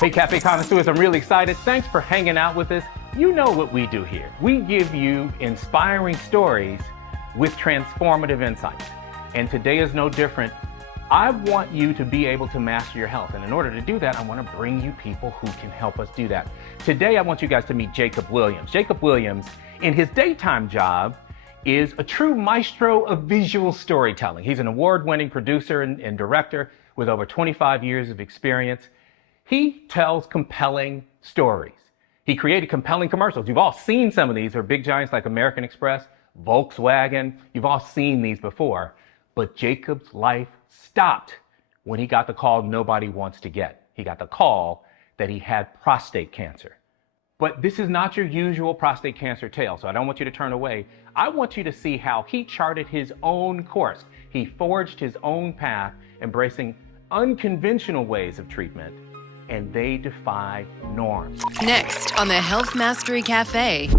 Hey, Café connoisseurs, I'm really excited. Thanks for hanging out with us. You know what we do here. We give you inspiring stories with transformative insights. And today is no different. I want you to be able to master your health. And in order to do that, I want to bring you people who can help us do that. Today, I want you guys to meet Jacob Williams. Jacob Williams, in his daytime job, is a true maestro of visual storytelling. He's an award-winning producer and director with over 25 years of experience. He tells compelling stories. He created compelling commercials. You've all seen some of these. They're big giants like American Express, Volkswagen. You've all seen these before. But Jacob's life stopped when he got the call nobody wants to get. He got the call that he had prostate cancer. But this is not your usual prostate cancer tale, so I don't want you to turn away. I want you to see how he charted his own course. He forged his own path, embracing unconventional ways of treatment, and they defy norms. Next on the Health Mastery Cafe.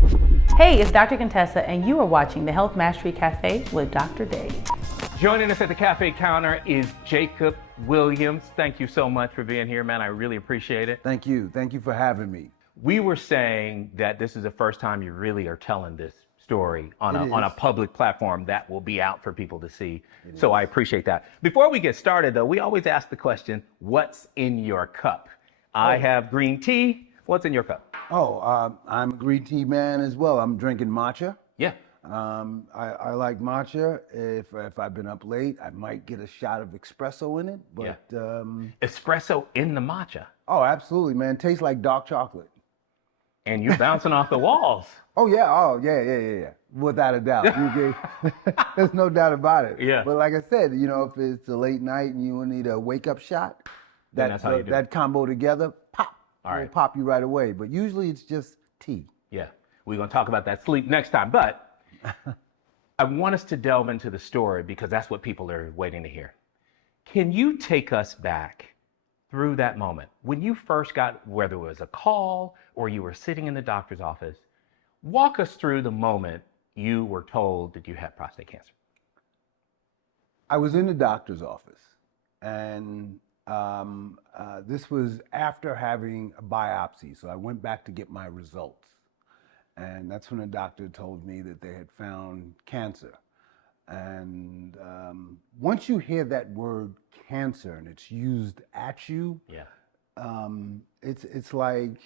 Hey, it's Dr. Contessa, and you are watching the Health Mastery Cafe with Dr. Dave. Joining us at the cafe counter is Jacob Williams. Thank you so much for being here, man. I really appreciate it. Thank you. Thank you for having me. We were saying that this is the first time you really are telling this story on a public platform that will be out for people to see. So I appreciate that. Before we get started, though, we always ask the question, what's in your cup? I have green tea. What's in your cup? I'm a green tea man as well. I'm drinking matcha. Yeah. I like matcha. If I've been up late, I might get a shot of espresso in it. But espresso in the matcha. Oh, absolutely, man. Tastes like dark chocolate. And you're bouncing off the walls. Oh yeah. Without a doubt. There's no doubt about it. Yeah. But like I said, if it's a late night and you need a wake up shot, that combo together, pop. All right. Will pop you right away. But usually it's just tea. Yeah. We're going to talk about that sleep next time. But I want us to delve into the story because that's what people are waiting to hear. Can you take us back through that moment when you first got, whether it was a call or you were sitting in the doctor's office? Walk us through the moment you were told that you had prostate cancer. I was in the doctor's office, and this was after having a biopsy. So I went back to get my results. And that's when the doctor told me that they had found cancer. And once you hear that word cancer and it's used at you, it's like,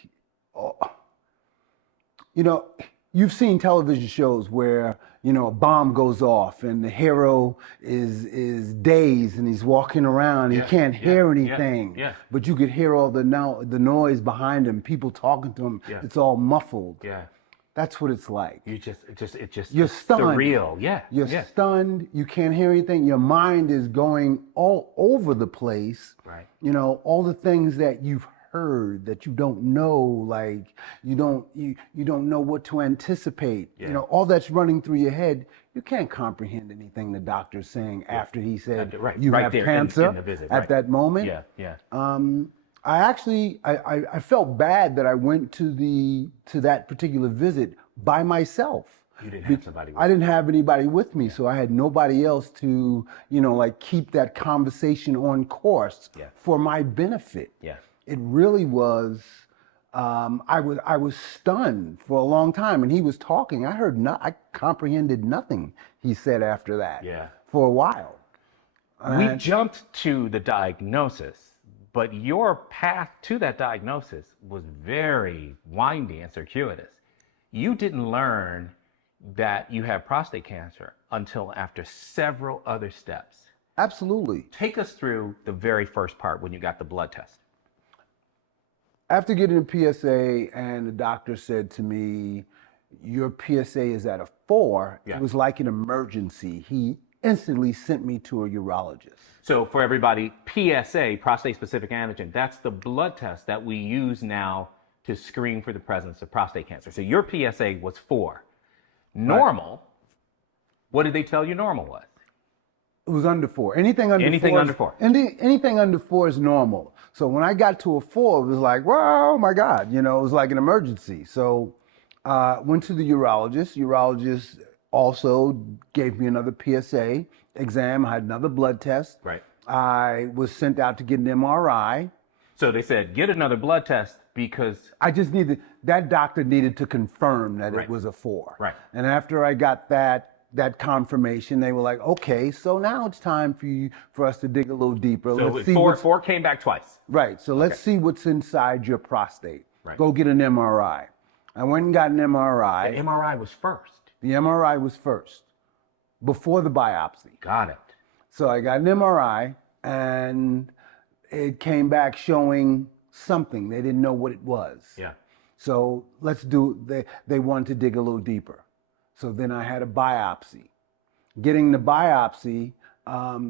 you've seen television shows where, a bomb goes off and the hero is dazed and he's walking around. He can't hear anything, but you could hear all the noise behind him, people talking to him. Yeah. It's all muffled. Yeah. That's what it's like. You're stunned. Surreal. Yeah. You're stunned. You can't hear anything. Your mind is going all over the place. Right. All the things that you've heard that you don't know, like you don't know what to anticipate. Yeah. All that's running through your head. You can't comprehend anything the doctor's saying after he said you have cancer in the visit, at that moment. Yeah. I felt bad that I went to that particular visit by myself. You didn't have somebody with you. I didn't have anybody with me, so I had nobody else to, keep that conversation on course for my benefit. Yeah. It really was. I was stunned for a long time, and he was talking. I comprehended nothing he said after that. Yeah. For a while. We jumped to the diagnosis. But your path to that diagnosis was very windy and circuitous. You didn't learn that you had prostate cancer until after several other steps. Absolutely. Take us through the very first part when you got the blood test. After getting a PSA and the doctor said to me, your PSA is at a 4, It was like an emergency. He instantly sent me to a urologist. So for everybody, PSA, prostate-specific antigen, that's the blood test that we use now to screen for the presence of prostate cancer. So your PSA was 4. Normal, what did they tell you normal was? It was under 4. Anything under 4. Anything under 4 is normal. So when I got to a 4, it was like, oh my God, it was like an emergency. So went to the urologist. Urologist also gave me another PSA exam. I had another blood test. Right. I was sent out to get an MRI. So they said, get another blood test because... I just needed, that doctor needed to confirm that Right. it was a 4. Right. And after I got that confirmation, they were like, okay, so now it's time for us to dig a little deeper. So Let's see four came back twice. Right. So let's see what's inside your prostate. Right. Go get an MRI. I went and got an MRI. The MRI was first. The MRI was first, before the biopsy. Got it. So I got an MRI, and it came back showing something. They didn't know what it was. Yeah. So they wanted to dig a little deeper. So then I had a biopsy. Getting the biopsy,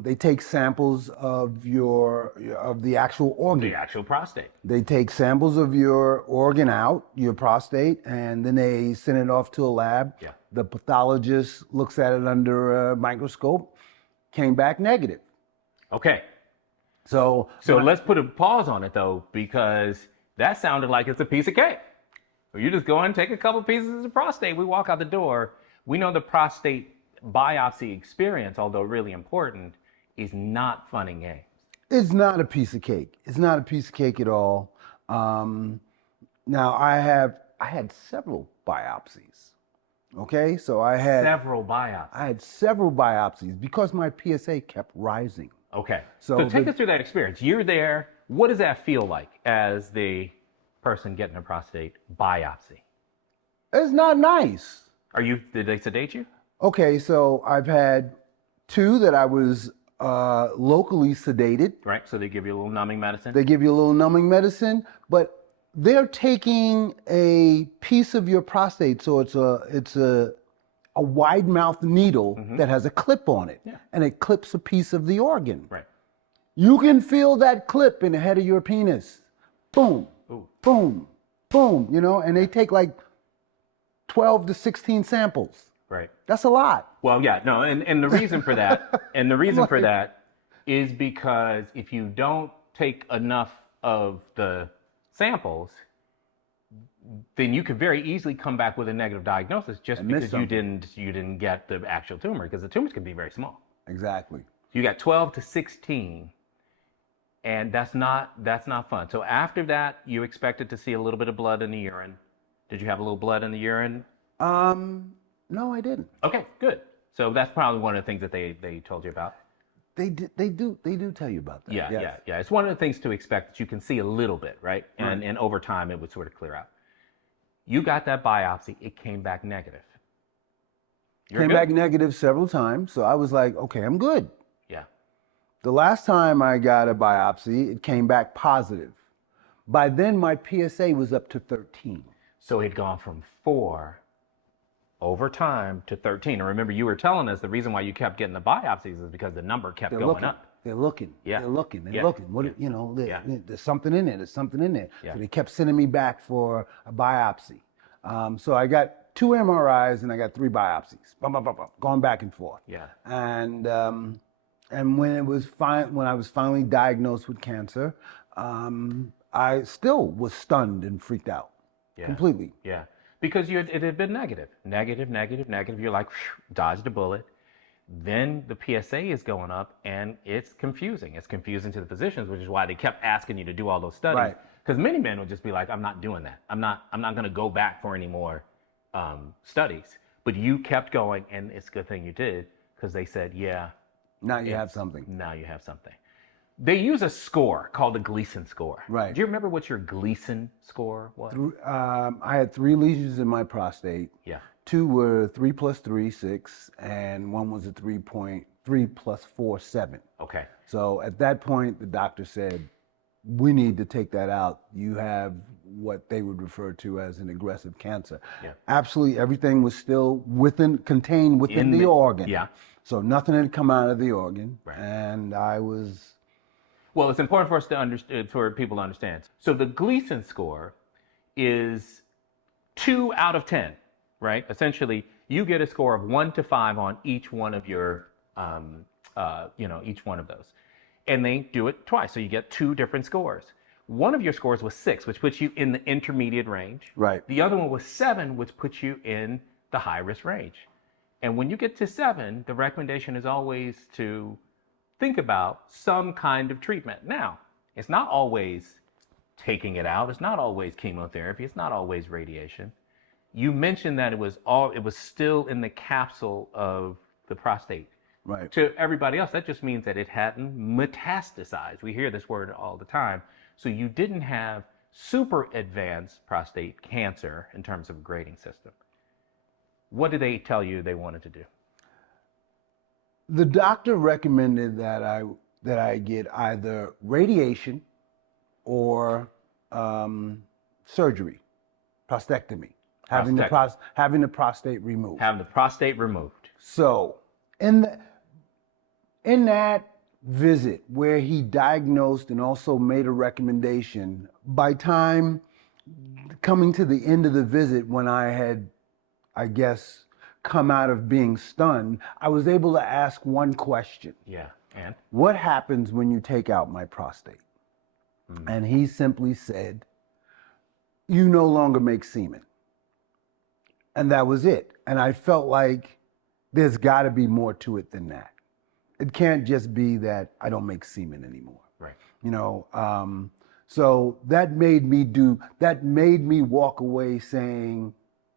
they take samples of the actual organ. The actual prostate. They take samples of your organ out, your prostate, and then they send it off to a lab. Yeah. The pathologist looks at it under a microscope, came back negative. Okay. So Let's put a pause on it, though, because that sounded like it's a piece of cake. You just go and take a couple pieces of the prostate. We walk out the door. We know the prostate biopsy experience, although really important, is not fun and games. it's not a piece of cake. It's not a piece of cake at all. Now I had several biopsies. Okay, so I had Several biopsies. I had several biopsies because my PSA kept rising. Okay. So So take us through that experience. You're there. What does that feel like as the person getting a prostate biopsy? It's not nice. Did they sedate you? Okay, so I've had two that I was locally sedated. Right. So they give you a little numbing medicine. They give you a little numbing medicine, but they're taking a piece of your prostate, so it's a wide mouth needle that has a clip on it, Yeah. and it clips a piece of the organ. Right. You can feel that clip in the head of your penis. Boom, Ooh. boom, boom, and they take like 12 to 16 samples. Right. That's a lot. Well, yeah, no, and the reason for that, is because if you don't take enough of the samples, then you could very easily come back with a negative diagnosis just And miss because you something. didn't get the actual tumor, because the tumors can be very small. Exactly. You got 12 to 16, and that's not fun. So after that, you expected to see a little bit of blood in the urine. Did you have a little blood in the urine? No, I didn't. Okay, good. So that's probably one of the things that they told you about. They do tell you about that. Yeah, yes. yeah. It's one of the things to expect, that you can see a little bit, right? And Right. and over time, it would sort of clear out. You got that biopsy. It came back negative. You're Came good. back negative several times, so I was like, okay, I'm good. Yeah. The last time I got a biopsy, it came back positive. By then, my PSA was up to 13. So it had gone from 4 over time to 13. And remember, you were telling us the reason why you kept getting the biopsies is because the number kept They're going looking. up. They're looking. Yeah. They're looking. They're Yeah. looking. What Yeah. there's something in there. There's something in there. Yeah. So they kept sending me back for a biopsy. So I got 2 MRIs and I got 3 biopsies. Bum, bum, bum, bum, going back and forth. Yeah. And when I was finally diagnosed with cancer, I still was stunned and freaked out. Yeah. Completely. Yeah. Because it had been negative. Negative. You're like, dodged a bullet. Then the PSA is going up, and it's confusing. It's confusing to the physicians, which is why they kept asking you to do all those studies. Right. Because many men would just be like, I'm not doing that. I'm not going to go back for any more studies. But you kept going, and it's a good thing you did, because they said, yeah. Now you have something. Now you have something. They use a score called the Gleason score. Right. Do you remember what your Gleason score was? I had 3 lesions in my prostate. Yeah. 2 were 3 plus 3, 6, and 1 was a 3 plus 4, 7. Okay. So at that point, the doctor said, we need to take that out. You have what they would refer to as an aggressive cancer. Yeah. Absolutely everything was still contained within In the organ. Yeah. So nothing had come out of the organ. Right. And I was... Well, it's important for us to understand, for people to understand. So the Gleason score is 2 out of 10, right? Essentially, you get a score of 1 to 5 on each one of your, each one of those. And they do it twice, so you get 2 different scores. One of your scores was 6, which puts you in the intermediate range. Right. The other one was 7, which puts you in the high risk range. And when you get to 7, the recommendation is always to think about some kind of treatment. Now, it's not always taking it out. It's not always chemotherapy. It's not always radiation. You mentioned that it was still in the capsule of the prostate. Right. To everybody else, that just means that it hadn't metastasized. We hear this word all the time. So you didn't have super advanced prostate cancer in terms of a grading system. What did they tell you they wanted to do? The doctor recommended that I get either radiation or surgery, prostatectomy, having the prostate removed. Having the prostate removed. So in that visit where he diagnosed and also made a recommendation, by time coming to the end of the visit, when I had, I guess, come out of being stunned, I was able to ask one question. Yeah, and? What happens when you take out my prostate? And he simply said, you no longer make semen. And that was it. And I felt like there's got to be more to it than that. It can't just be that I don't make semen anymore. Right. You know, so that made me walk away saying,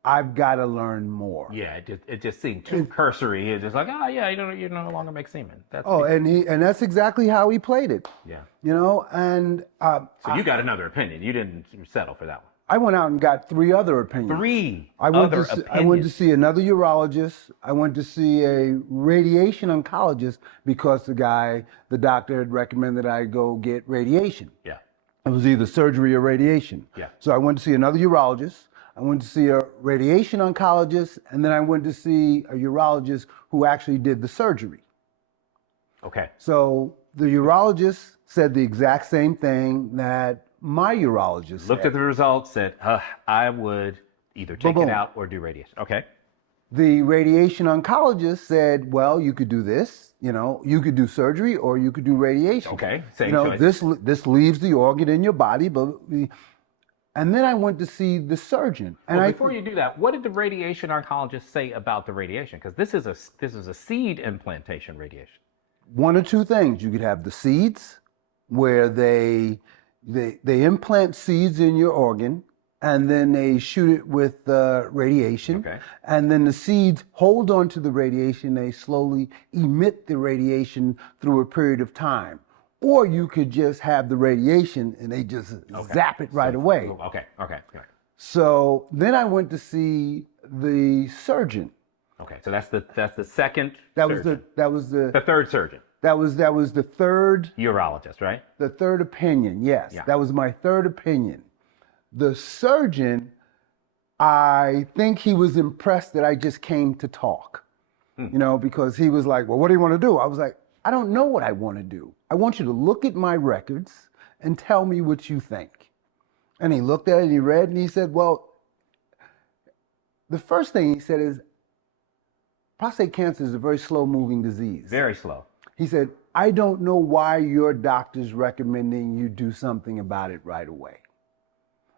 I've got to learn more. Yeah, it just seemed too cursory. It's just like, oh yeah, you no longer make semen. And that's exactly how he played it. Yeah. You know, and so you got another opinion. You didn't settle for that one. I went out and got 3 other opinions. I went to see another urologist. I went to see a radiation oncologist because the doctor had recommended I go get radiation. Yeah. It was either surgery or radiation. Yeah. So I went to see another urologist. I went to see a radiation oncologist, and then I went to see a urologist who actually did the surgery. Okay. So the urologist said the exact same thing that my urologist said. Looked at the results, said, I would either take it out or do radiation. Okay. The radiation oncologist said, well, you could do this, you know, you could do surgery or you could do radiation. Okay, same choice. choice. This leaves the organ in your body, and then I went to see the surgeon. And before you do that, what did the radiation oncologist say about the radiation? Because this is a seed implantation radiation. One or two things. You could have the seeds, where they implant seeds in your organ, and then they shoot it with radiation. Okay. And then the seeds hold on to the radiation. They slowly emit the radiation through a period of time. Or you could just have the radiation and they just zap it right away. Okay. So then I went to see the surgeon. Okay, so that's the second. That was the third surgeon. That was the third Urologist, right? The third opinion. Yes, Yeah. That was my third opinion. The surgeon, I think he was impressed that I just came to talk. You know, because he was like, "Well, what do you want to do?" I was like, "I don't know what I want to do. I want you to look at my records and tell me what you think." And he looked at it and he read and he said, well, the first thing he said is, prostate cancer is a very slow moving disease. Very slow. He said, I don't know why your doctor's recommending you do something about it right away.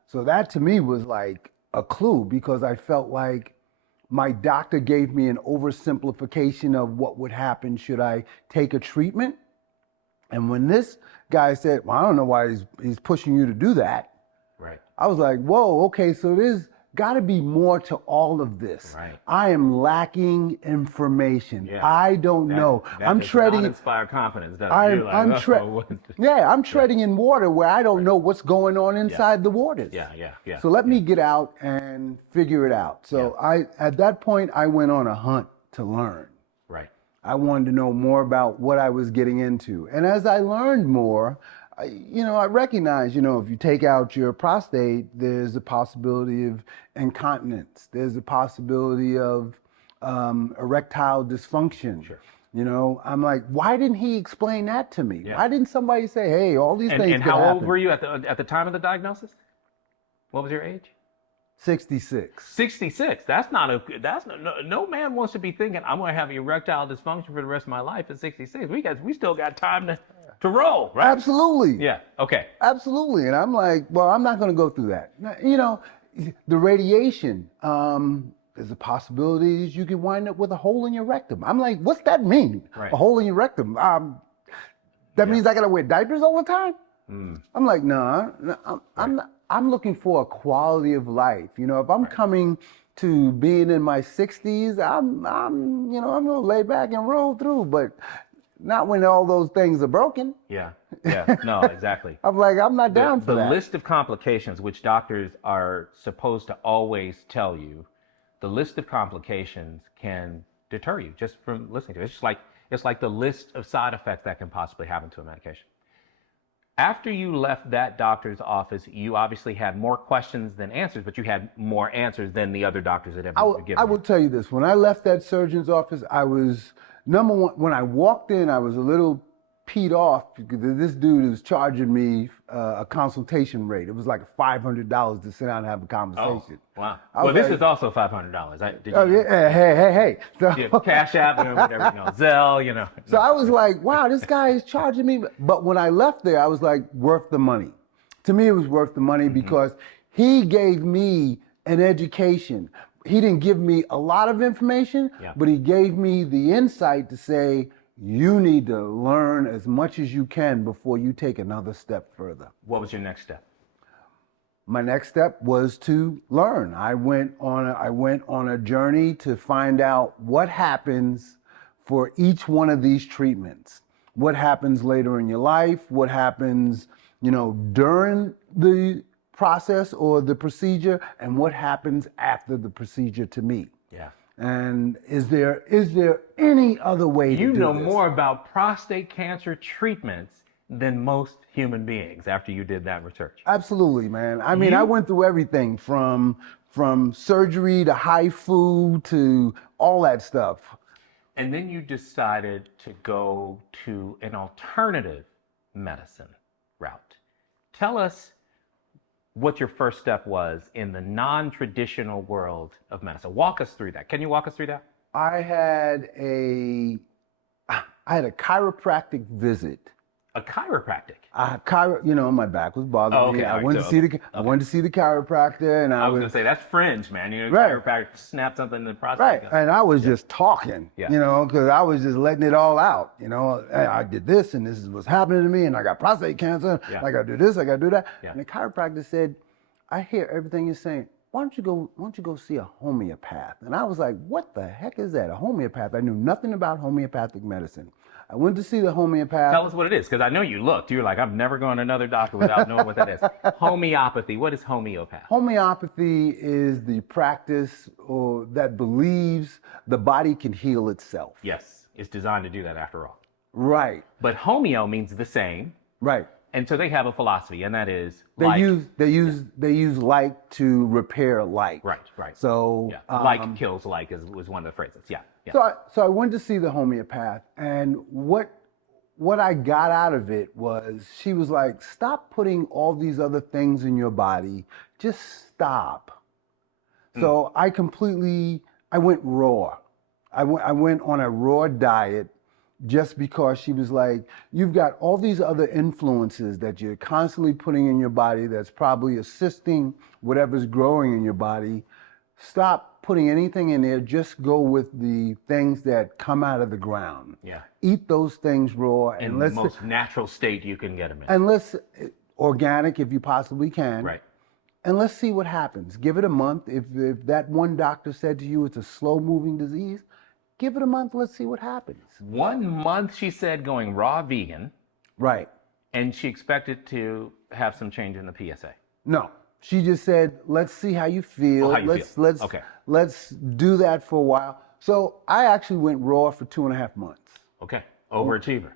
So that to me was like a clue, because I felt like my doctor gave me an oversimplification of what would happen should I take a treatment. And when this guy said, well, I don't know why he's pushing you to do that. Right. I was like, whoa, okay, so there's got to be more to all of this. Right. I am lacking information. Yeah. I don't know. I'm treading. Inspire confidence. I'm treading in water where I don't know what's going on inside the waters. Yeah. So let me get out and figure it out. So at that point, I went on a hunt to learn. Right. I wanted to know more about what I was getting into. And as I learned more, I recognize, if you take out your prostate, there's a possibility of incontinence. There's a possibility of erectile dysfunction. Sure. I'm like, why didn't he explain that to me? Yeah. Why didn't somebody say, hey, all these things And could how happen? old were you at the time of the diagnosis? What was your age? 66. 66. No man wants to be thinking I'm going to have erectile dysfunction for the rest of my life at 66. We still got time to roll, right? Absolutely. Yeah. Okay. Absolutely. And I'm like, well, I'm not going to go through that. The radiation, there's a possibility that you can wind up with a hole in your rectum. I'm like, what's that mean? Right. A hole in your rectum? That means I got to wear diapers all the time? I'm like, no, I'm looking for a quality of life. You know, if I'm coming to being in my 60s, I'm gonna lay back and roll through, but not when all those things are broken. Yeah, no, exactly. I'm like, I'm not down for that. The list of complications, which doctors are supposed to always tell you, the list of complications can deter you just from listening to it. It's like the list of side effects that can possibly happen to a medication. After you left that doctor's office, you obviously had more questions than answers, but you had more answers than the other doctors had ever given. I will tell you this. When I left that surgeon's office, I was, number one, when I walked in, I was a little peed off because this dude was charging me a consultation rate. It was like $500 to sit down and have a conversation. Oh, wow. Well, this is also $500. Hey. So, yeah, Cash App, whatever, Zelle, So I was like, wow, this guy is charging me. But when I left there, I was like, worth the money. To me, it was worth the money because he gave me an education. He didn't give me a lot of information, but he gave me the insight to say, you need to learn as much as you can before you take another step further. What was your next step? My next step was to learn. I went on a journey to find out what happens for each one of these treatments. What happens later in your life, what happens, during the process or the procedure, and what happens after the procedure to me. Yeah. And is there any other way to do this? You know more about prostate cancer treatments than most human beings after you did that research. Absolutely, man. I mean, I went through everything from surgery to HIFU to all that stuff. And then you decided to go to an alternative medicine route. Tell us what your first step was in the non-traditional world of medicine. Walk us through that. Can you walk us through that? I had a chiropractic visit. A chiropractic? My back was bothering me. I went to see the chiropractor, and I was going to say, that's fringe, man. Right. Chiropractic snapped something in the prostate. Right, and I was just talking, because I was just letting it all out. I did this, and this is what's happening to me, and I got prostate cancer. I got to do this, I got to do that. And the chiropractor said, I hear everything you're saying. Why don't you go see a homeopath? And I was like, what the heck is that? A homeopath? I knew nothing about homeopathic medicine. I went to see the homeopath. Tell us what it is, because I know you looked. You were like, I'm never going to another doctor without knowing what that is. Homeopathy. What is homeopath? Homeopathy is the practice that believes the body can heal itself. Yes, it's designed to do that after all. Right. But homeo means the same. Right. And so they have a philosophy, and that is they use like to repair like. Right. So like kills like was one of the phrases. Yeah. So I went to see the homeopath, and what I got out of it was she was like, stop putting all these other things in your body. Just stop. So I went raw. I went on a raw diet. Just because she was like, you've got all these other influences that you're constantly putting in your body that's probably assisting whatever's growing in your body. Stop putting anything in there. Just go with the things that come out of the ground. Yeah. Eat those things raw. In the most natural state you can get them in. And organic if you possibly can. Right. And let's see what happens. Give it a month. If that one doctor said to you it's a slow-moving disease, give it a month, let's see what happens. 1 month, she said, going raw vegan. Right. And she expected to have some change in the PSA. No. She just said, let's see how you feel. Let's do that for a while. So I actually went raw for 2.5 months. Okay. Overachiever.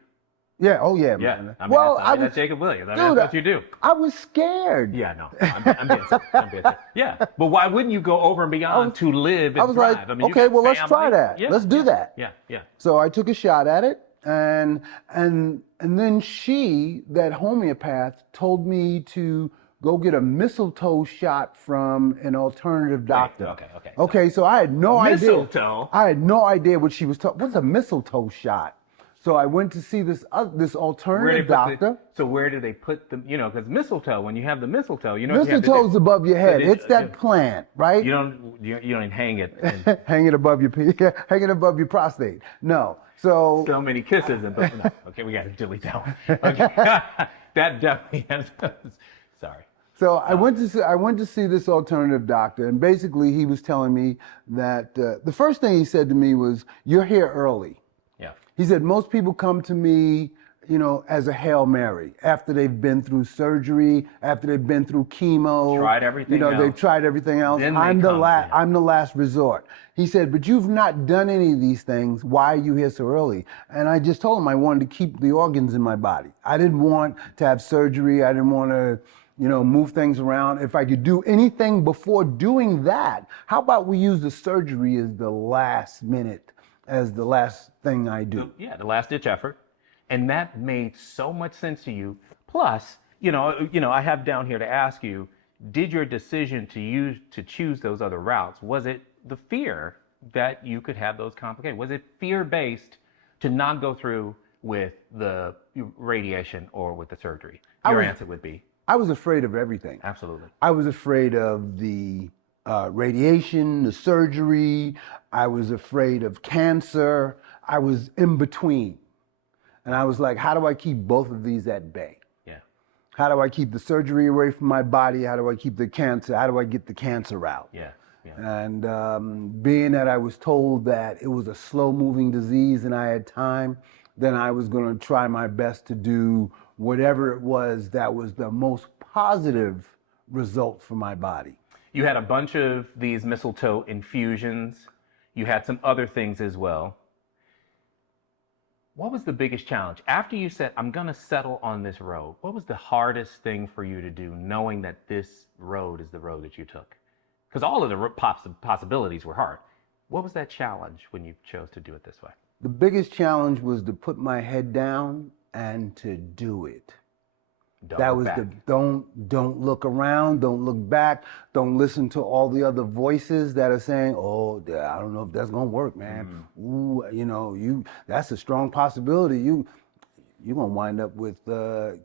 Yeah. Oh, yeah, yeah. man. I mean, that's Jacob Williams. I mean, that's what you do. I was scared. Yeah, no. I'm being serious. Yeah. But why wouldn't you go over and beyond to live and I was thrive? like, I mean, okay, well, let's try that. Yeah, let's do that. Yeah. So I took a shot at it. And then that homeopath told me to go get a mistletoe shot from an alternative doctor. Okay, so I had no idea. Mistletoe? I had no idea what she was talking. What's a mistletoe shot? So I went to see this alternative doctor. So where do they put the, because mistletoe, when you have the mistletoe, mistletoe's above your head. It's that plant, right? You don't hang it. Hang it above your prostate. No. So many kisses and no. Okay, we got to delete that one. Okay. that definitely has, sorry. So I went to see this alternative doctor, and basically he was telling me that the first thing he said to me was, "You're here early." Yeah. He said most people come to me, you know, as a Hail Mary after they've been through surgery, after they've been through chemo. Tried everything You know, they've else. tried everything else. Then they I'm come to him. I'm the last resort. He said, but you've not done any of these things. Why are you here so early? And I just told him I wanted to keep the organs in my body. I didn't want to have surgery. I didn't want to, you know, move things around. If I could do anything before doing that, how about we use the surgery as the last minute, as the last thing I do? Yeah, the last ditch effort. And that made so much sense to you. Plus, you know, I have down here to ask you, did your decision to choose those other routes, was it the fear that you could have those complications? Was it fear-based to not go through with the radiation or with the surgery? Your answer would be? I was afraid of everything. Absolutely. I was afraid of the radiation, the surgery. I was afraid of cancer. I was in between. And I was like, how do I keep both of these at bay? Yeah. How do I keep the surgery away from my body? How do I keep the cancer? How do I get the cancer out? Yeah. Yeah. And being that I was told that it was a slow-moving disease and I had time, then I was going to try my best to do whatever it was that was the most positive result for my body. You had a bunch of these mistletoe infusions. You had some other things as well. What was the biggest challenge? After you said, I'm going to settle on this road, what was the hardest thing for you to do, knowing that this road is the road that you took? Because all of the possibilities were hard. What was that challenge when you chose to do it this way? The biggest challenge was to put my head down and to do it. That was the don't look around, don't look back, don't listen to all the other voices that are saying, "Oh, I don't know if that's gonna work, man. Ooh, you know, that's a strong possibility. You're gonna wind up with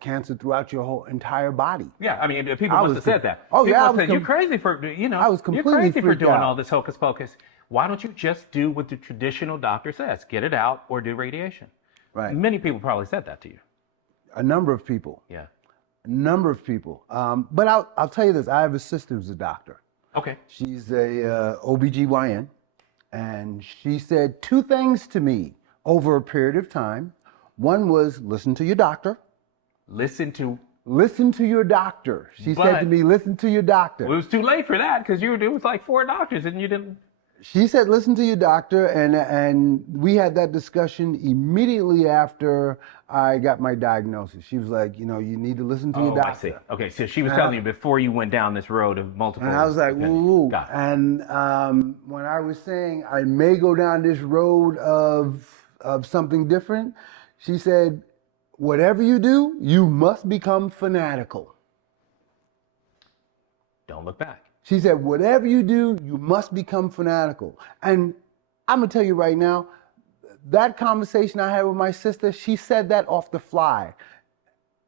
cancer throughout your whole entire body." Yeah, I mean, people must have said that. Oh, people yeah, said, you're crazy for, you know, I was completely you're crazy for freaked doing out. all this hocus pocus. Why don't you just do what the traditional doctor says? Get it out or do radiation. Right. Many people probably said that to you. A number of people. Yeah. A number of people. But I'll tell you this. I have a sister who's a doctor. Okay. She's a OBGYN, and she said two things to me over a period of time. One was listen to your doctor. Listen to your doctor. She said to me, listen to your doctor. Well, it was too late for that because it was like 4 doctors and you didn't. She said, listen to your doctor, and we had that discussion immediately after I got my diagnosis. She was like, you know, you need to listen to your doctor. I see. Okay, so she was telling you before you went down this road of multiple. And I was like, ooh. And when I was saying I may go down this road of something different, she said, whatever you do, you must become fanatical. Don't look back. She said, whatever you do, you must become fanatical. And I'm going to tell you right now, that conversation I had with my sister, she said that off the fly.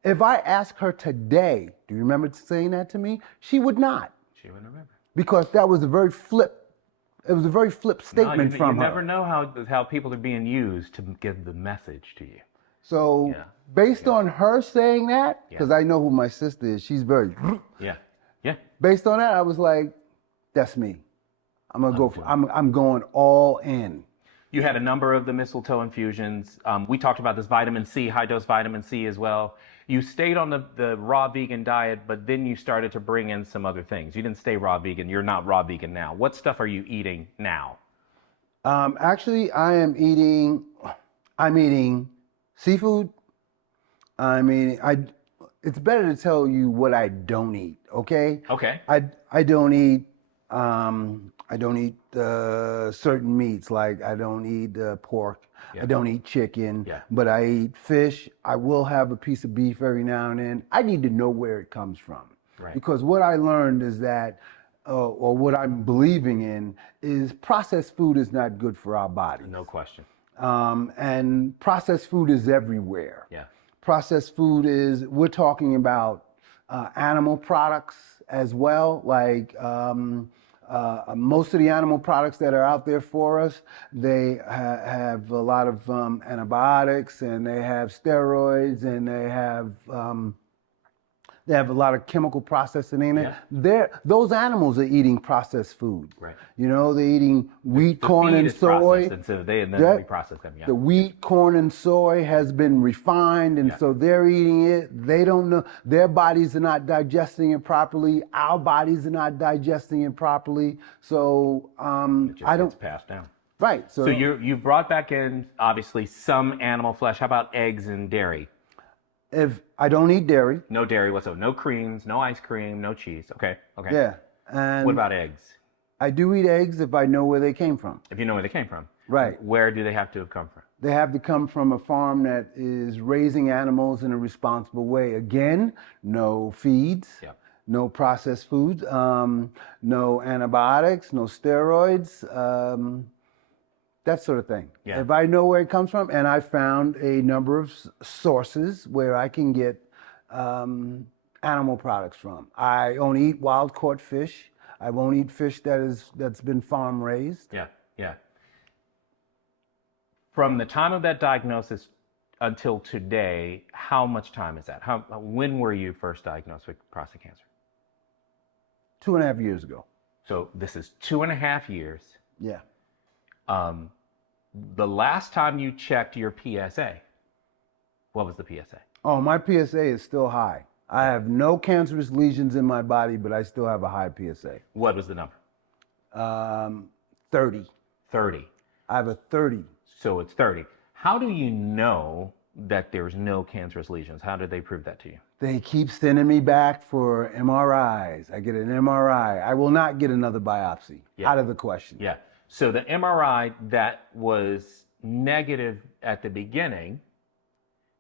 If I ask her today, do you remember saying that to me? She would not. She wouldn't remember. Because that was a very flip statement from her. You never know how people are being used to give the message to you. So based on her saying that, because I know who my sister is, she's very... Yeah. Based on that, I was like, that's me. I'm going all in. You had a number of the mistletoe infusions. We talked about this vitamin C, high dose vitamin C as well. You stayed on the raw vegan diet, but then you started to bring in some other things. You didn't stay raw vegan. You're not raw vegan now. What stuff are you eating now? Actually, I'm eating seafood. It's better to tell you what I don't eat, okay? Okay. I don't eat certain meats, like I don't eat pork. I don't eat chicken, but I eat fish. I will have a piece of beef every now and then. I need to know where it comes from. Right. Because what I learned is that, or what I'm believing in, is processed food is not good for our bodies. No question. And processed food is everywhere. Yeah. Processed food we're talking about animal products as well, like most of the animal products that are out there for us, they have a lot of antibiotics, and they have steroids, and they have They have a lot of chemical processing in it. Yeah. Those animals are eating processed food. Right. You know, they're eating wheat, The corn, feed and is soy. processed, and so then Yeah. we process them. Yeah. The wheat, corn, and soy has been refined, and Yeah. so they're eating it. They don't know. Their bodies are not digesting it properly. Our bodies are not digesting it properly. So It just I don't. gets passed down. Right. So you brought back in obviously some animal flesh. How about eggs and dairy? If I don't eat dairy. No dairy whatsoever. No creams, no ice cream, no cheese. Okay. Okay. Yeah. And What about eggs? I do eat eggs if I know where they came from. If you know where they came from. Right. Where do they have to have come from? They have to come from a farm that is raising animals in a responsible way. Again, no feeds, Yeah. no processed foods, no antibiotics, no steroids, that sort of thing. Yeah. If I know where it comes from, and I found a number of sources where I can get animal products from. I only eat wild caught fish. I won't eat fish that's been farm raised. Yeah. Yeah. From the time of that diagnosis until today, how much time is that? When were you first diagnosed with prostate cancer? 2.5 years ago. So this is 2.5 years. Yeah. The last time you checked your PSA, what was the PSA? Oh, my PSA is still high. I have no cancerous lesions in my body, but I still have a high PSA. What was the number? 30. 30. I have a 30. So it's 30. How do you know that there's no cancerous lesions? How did they prove that to you? They keep sending me back for MRIs. I get an MRI. I will not get another biopsy. Yeah. Out of the question. Yeah. So the MRI that was negative at the beginning,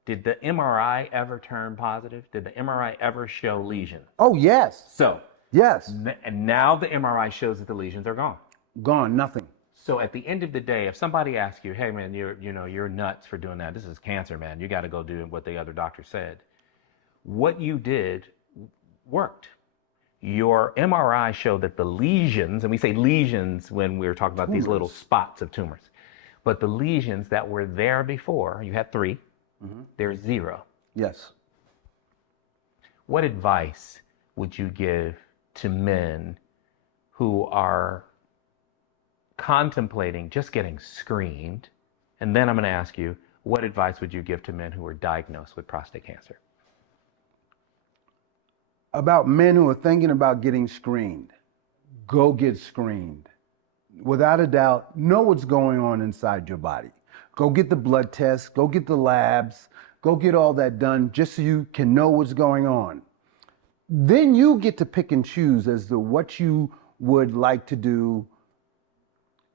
did the MRI ever turn positive? Did the MRI ever show lesions? Oh, yes. So, Yes. and now the MRI shows that the lesions are gone. Gone. Nothing. So at the end of the day, if somebody asks you, hey man, you're nuts for doing that. This is cancer, man. You got to go do what the other doctor said. What you did worked. Your MRI showed that the lesions, and we say lesions when we're talking about these little spots of tumors, but the lesions that were there before, you had 3, they're 0. Yes. What advice would you give to men who are contemplating just getting screened? And then I'm going to ask you, what advice would you give to men who are diagnosed with prostate cancer? About men who are thinking about getting screened, go get screened. Without a doubt, know what's going on inside your body. Go get the blood tests, go get the labs, go get all that done just so you can know what's going on. Then you get to pick and choose as to what you would like to do.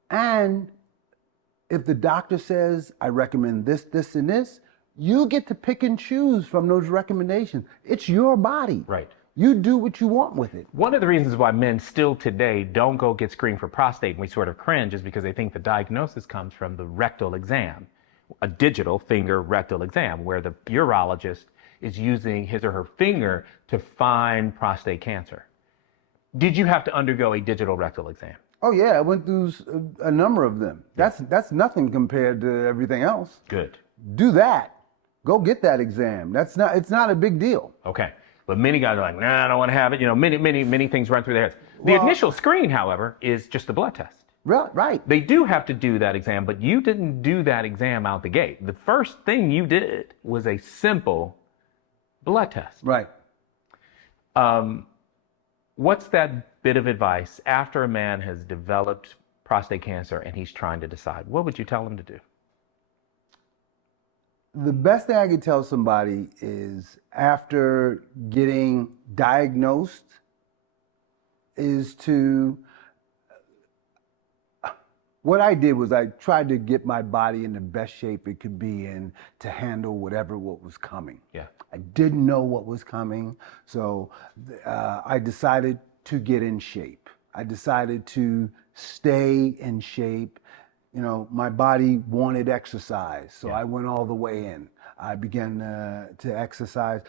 And if the doctor says, I recommend this, this, and this, you get to pick and choose from those recommendations. It's your body. Right. You do what you want with it. One of the reasons why men still today don't go get screened for prostate, and we sort of cringe, is because they think the diagnosis comes from the rectal exam, a digital finger rectal exam, where the urologist is using his or her finger to find prostate cancer. Did you have to undergo a digital rectal exam? Oh yeah, I went through a number of them. That's nothing compared to everything else. Good. Do that. Go get that exam. It's not a big deal. Okay. But many guys are like, nah, I don't want to have it. You know, many things run through their heads. The initial screen, however, is just a blood test. Right. They do have to do that exam, but you didn't do that exam out the gate. The first thing you did was a simple blood test. Right. What's that bit of advice after a man has developed prostate cancer and he's trying to decide? What would you tell him to do? The best thing I could tell somebody is after getting diagnosed is to, what I did was I tried to get my body in the best shape it could be in to handle what was coming. Yeah. I didn't know what was coming, so I decided to get in shape. I decided to stay in shape. You know, my body wanted exercise, so I went all the way in. I began to exercise.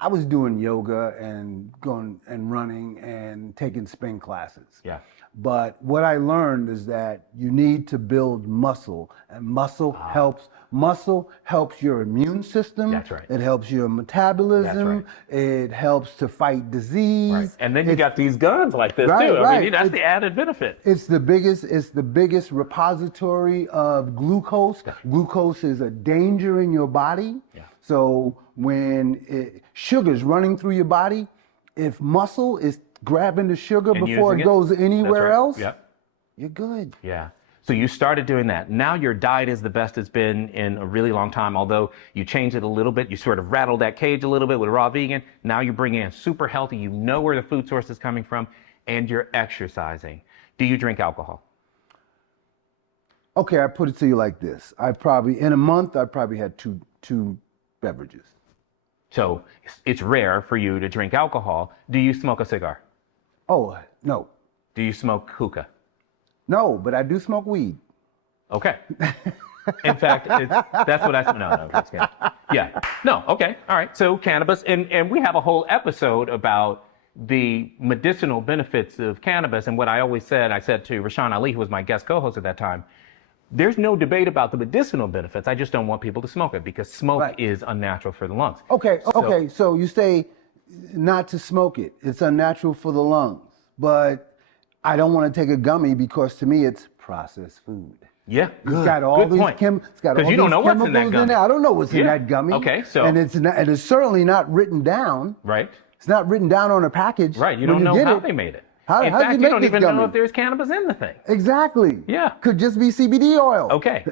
I was doing yoga and going and running and taking spin classes. Yeah. But what I learned is that you need to build muscle, and muscle helps your immune system. That's right. It helps your metabolism. That's It helps to fight disease. Right. And then you got these guns like this Right, too. I right. mean, that's the added benefit. It's the biggest repository of glucose. Glucose is a danger in your body. Yeah. So when sugar's running through your body, if muscle is grabbing the sugar And before it using goes anywhere else, Yep. you're good. Yeah. So you started doing that. Now your diet is the best it's been in a really long time, although you changed it a little bit. You sort of rattled that cage a little bit with raw vegan. Now you're bringing in super healthy. You know where the food source is coming from, and you're exercising. Do you drink alcohol? Okay, I put it to you like this. In a month, I probably had two beverages. So it's rare for you to drink alcohol. Do you smoke a cigar? Oh, no. Do you smoke hookah? No, but I do smoke weed. Okay. In fact, that's what I... No, just kidding. Yeah. No, okay. All right. So cannabis, and we have a whole episode about the medicinal benefits of cannabis. And what I always said, I said to Rashawn Ali, who was my guest co-host at that time, there's no debate about the medicinal benefits. I just don't want people to smoke it because smoke is unnatural for the lungs. Okay, so you say not to smoke it. It's unnatural for the lungs. But I don't want to take a gummy because to me it's processed food. Yeah, It's got all these chemicals. Because you don't know what's in that gummy. I don't know what's in that gummy. Okay, so and it's certainly not written down. Right. It's not written down on a package. Right. You don't know how they made it. In fact, you don't even know if there's cannabis in the thing. Exactly. Yeah. Could just be CBD oil. Okay.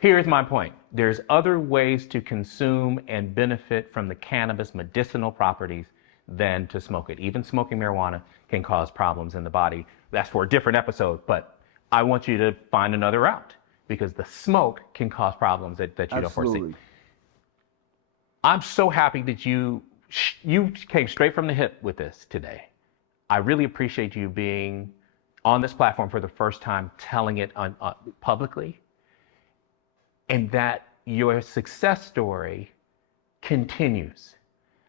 Here's my point. There's other ways to consume and benefit from the cannabis medicinal properties than to smoke it. Even smoking marijuana can cause problems in the body. That's for a different episode, but I want you to find another route because the smoke can cause problems that you don't foresee. I'm so happy that you came straight from the hip with this today. I really appreciate you being on this platform for the first time, telling it publicly, and that your success story continues.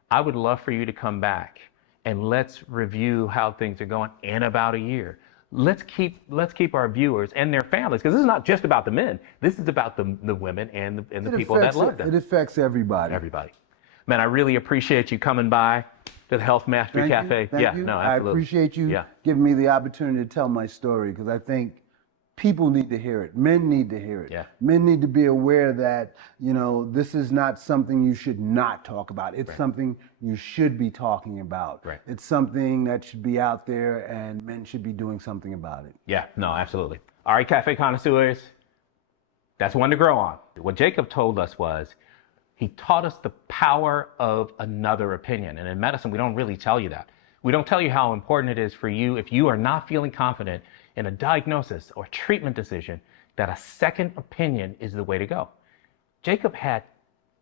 I would love for you to come back and let's review how things are going in about a year. Let's keep our viewers and their families, because this is not just about the men. This is about the women and the people that love them. It affects everybody. Everybody. Man, I really appreciate you coming by to the Health Mastery Cafe. Thank you. No, absolutely. I appreciate you giving me the opportunity to tell my story because I think people need to hear it. Men need to hear it. Yeah. Men need to be aware that, this is not something you should not talk about. It's something you should be talking about. Right. It's something that should be out there and men should be doing something about it. Yeah, no, absolutely. All right, Cafe connoisseurs, that's one to grow on. What Jacob told us was, he taught us the power of another opinion. And in medicine, we don't really tell you that. We don't tell you how important it is for you, if you are not feeling confident in a diagnosis or treatment decision, that a second opinion is the way to go. Jacob had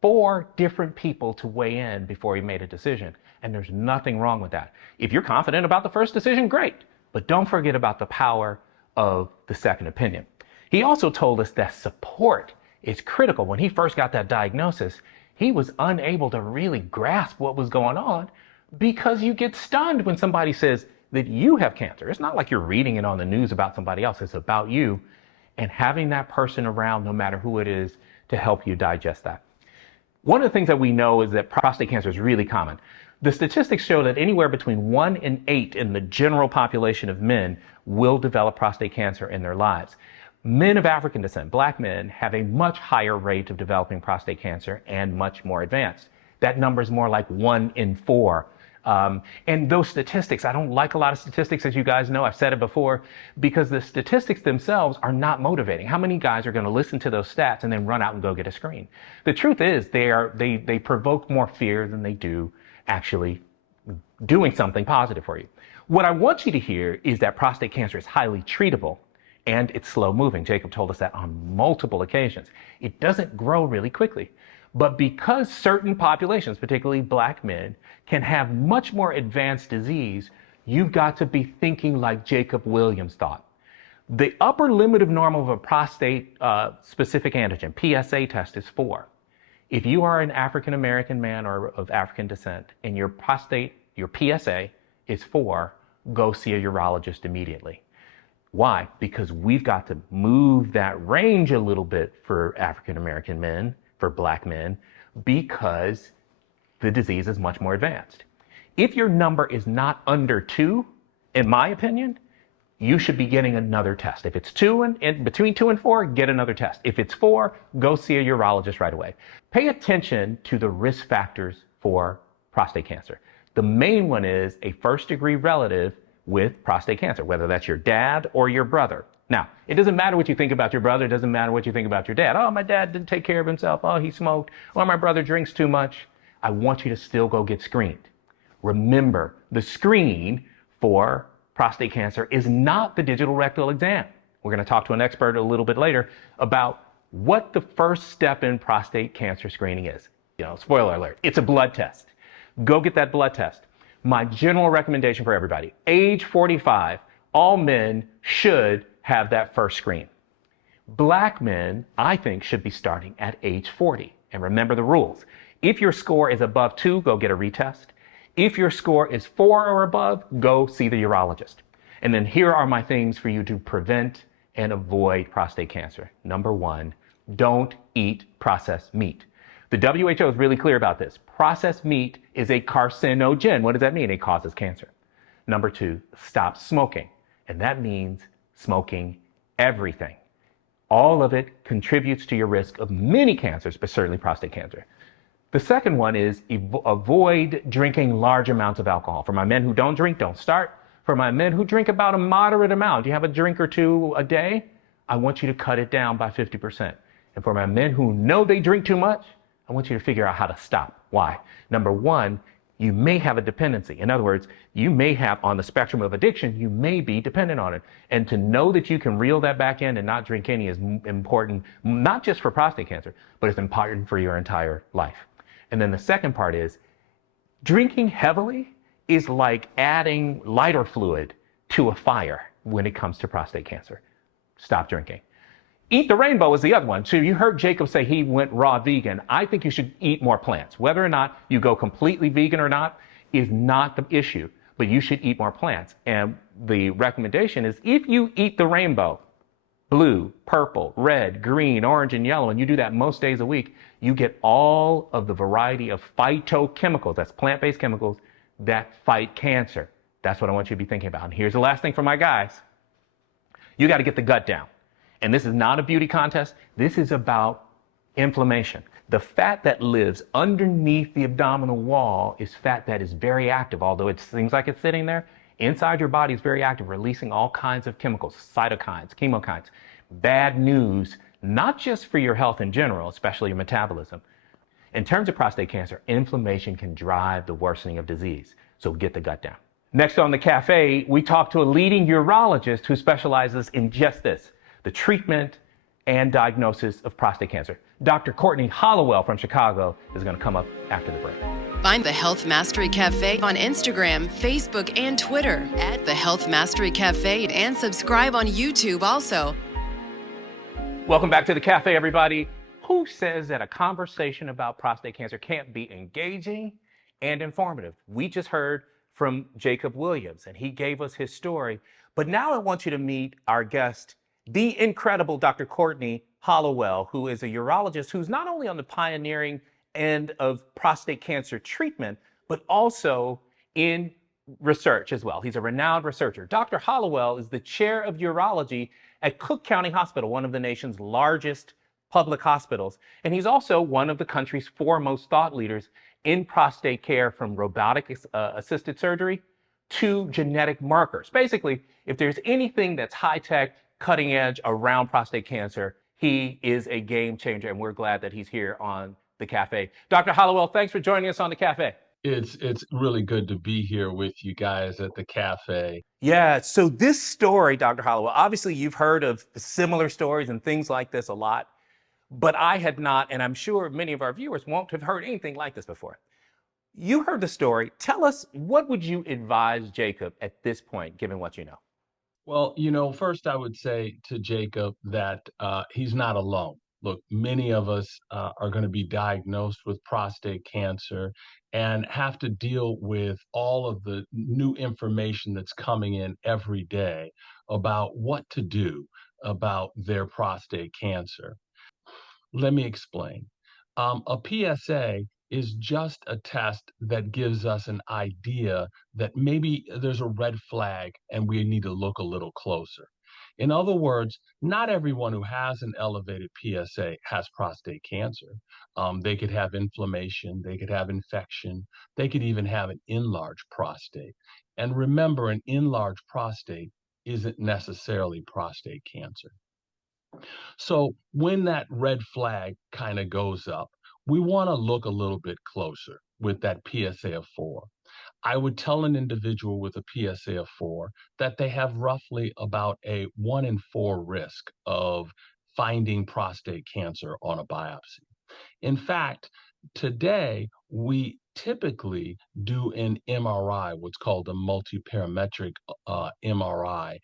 4 different people to weigh in before he made a decision, and there's nothing wrong with that. If you're confident about the first decision, great, but don't forget about the power of the second opinion. He also told us that support is critical. When he first got that diagnosis, he was unable to really grasp what was going on because you get stunned when somebody says that you have cancer. It's not like you're reading it on the news about somebody else. It's about you, and having that person around, no matter who it is, to help you digest that. One of the things that we know is that prostate cancer is really common. The statistics show that anywhere between 1 in 8 in the general population of men will develop prostate cancer in their lives. Men of African descent, Black men, have a much higher rate of developing prostate cancer and much more advanced. That number is more like 1 in 4. And those statistics, I don't like a lot of statistics, as you guys know, I've said it before, because the statistics themselves are not motivating. How many guys are going to listen to those stats and then run out and go get a screen? The truth is they provoke more fear than they do actually doing something positive for you. What I want you to hear is that prostate cancer is highly treatable and it's slow moving. Jacob told us that on multiple occasions. It doesn't grow really quickly. But because certain populations, particularly Black men, can have much more advanced disease, you've got to be thinking like Jacob Williams thought. The upper limit of normal of a prostate specific antigen, PSA test, is 4. If you are an African American man or of African descent and your prostate, your PSA is 4, go see a urologist immediately. Why? Because we've got to move that range a little bit for African American men, for black men, because the disease is much more advanced. If your number is not under 2, in my opinion, you should be getting another test. If it's 2 and between 2 and 4, get another test. If it's 4, go see a urologist right away. Pay attention to the risk factors for prostate cancer. The main one is a first-degree relative with prostate cancer, whether that's your dad or your brother. Now, it doesn't matter what you think about your brother. It doesn't matter what you think about your dad. Oh, my dad didn't take care of himself. Oh, he smoked. Oh, my brother drinks too much. I want you to still go get screened. Remember, the screen for prostate cancer is not the digital rectal exam. We're going to talk to an expert a little bit later about what the first step in prostate cancer screening is. Spoiler alert, it's a blood test. Go get that blood test. My general recommendation for everybody, age 45, all men should have that first screen. Black men, I think, should be starting at age 40. And remember the rules. If your score is above 2, go get a retest. If your score is 4 or above, go see the urologist. And then here are my things for you to prevent and avoid prostate cancer. Number 1, don't eat processed meat. The WHO is really clear about this. Processed meat is a carcinogen. What does that mean? It causes cancer. Number 2, stop smoking. And that means smoking everything. All of it contributes to your risk of many cancers, but certainly prostate cancer. The second one is avoid drinking large amounts of alcohol. For my men who don't drink, don't start. For my men who drink about a moderate amount, you have a drink or 2 a day, I want you to cut it down by 50%. And for my men who know they drink too much, I want you to figure out how to stop. Why? Number 1, you may have a dependency. In other words, you may have, on the spectrum of addiction, you may be dependent on it. And to know that you can reel that back in and not drink any is important, not just for prostate cancer, but it's important for your entire life. And then the second part is drinking heavily is like adding lighter fluid to a fire when it comes to prostate cancer. Stop drinking. Eat the rainbow is the other one. So you heard Jacob say he went raw vegan. I think you should eat more plants. Whether or not you go completely vegan or not is not the issue, but you should eat more plants. And the recommendation is if you eat the rainbow, blue, purple, red, green, orange, and yellow, and you do that most days a week, you get all of the variety of phytochemicals, that's plant-based chemicals, that fight cancer. That's what I want you to be thinking about. And here's the last thing for my guys. You got to get the gut down. And this is not a beauty contest. This is about inflammation. The fat that lives underneath the abdominal wall is fat that is very active, although it seems like it's sitting there. Inside your body is very active, releasing all kinds of chemicals, cytokines, chemokines. Bad news, not just for your health in general, especially your metabolism. In terms of prostate cancer, inflammation can drive the worsening of disease. So get the gut down. Next on the cafe, we talk to a leading urologist who specializes in just this, the treatment and diagnosis of prostate cancer. Dr. Courtney Hollowell from Chicago is going to come up after the break. Find the Health Mastery Cafe on Instagram, Facebook, and Twitter at the Health Mastery Cafe, and subscribe on YouTube also. Welcome back to the cafe, everybody. Who says that a conversation about prostate cancer can't be engaging and informative? We just heard from Jacob Williams, and he gave us his story. But now I want you to meet our guest, the incredible Dr. Courtney Hollowell, who is a urologist who's not only on the pioneering end of prostate cancer treatment, but also in research as well. He's a renowned researcher. Dr. Hollowell is the chair of urology at Cook County Hospital, one of the nation's largest public hospitals. And he's also one of the country's foremost thought leaders in prostate care, from robotic-assisted surgery to genetic markers. Basically, if there's anything that's high-tech, cutting edge around prostate cancer, he is a game changer, and we're glad that he's here on the cafe. Dr. Hollowell, thanks for joining us on the cafe. It's really good to be here with you guys at the cafe. Yeah, so this story, Dr. Hollowell, obviously you've heard of similar stories and things like this a lot, but I had not, and I'm sure many of our viewers won't have heard anything like this before. You heard the story. Tell us, what would you advise Jacob at this point, given what you know? Well, first I would say to Jacob that he's not alone. Look, many of us are going to be diagnosed with prostate cancer and have to deal with all of the new information that's coming in every day about what to do about their prostate cancer. Let me explain. A PSA is just a test that gives us an idea that maybe there's a red flag and we need to look a little closer. In other words, not everyone who has an elevated PSA has prostate cancer. They could have inflammation, they could have infection, they could even have an enlarged prostate. And remember, an enlarged prostate isn't necessarily prostate cancer. So when that red flag kind of goes up, we want to look a little bit closer with that PSA of 4. I would tell an individual with a PSA of 4 that they have roughly about a 1 in 4 risk of finding prostate cancer on a biopsy. In fact, today we typically do an MRI, what's called a multiparametric MRI,